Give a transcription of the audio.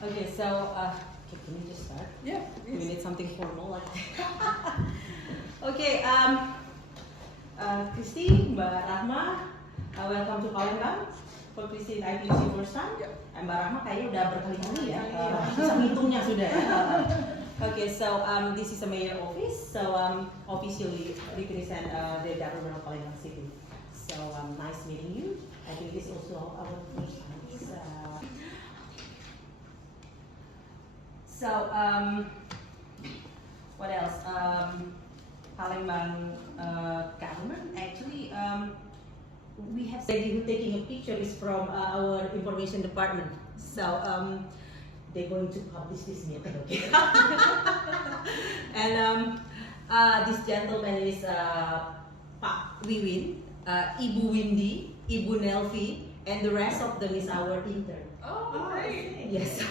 Okay, so can we just start? Yeah, We please. need something formal like Okay, Christy, Mbak Rahma, welcome to Palembang for Christy and IPC first time. Yeah. Mbak Rahma kayaknya udah berkali-kali ya, bisa ngitungnya sudah ya. Okay, so this is a mayor office, so officially represent the government of Palembang City. So nice meeting you. I think this is also our first time. So what else? Palembang government actually we have lady who taking a picture is from our information department. So they're going to publish this meeting, okay? And this gentleman is Pak Wiwin, Ibu Windy, Ibu Nelvi, and the rest of them is our intern. Oh, great. Yes.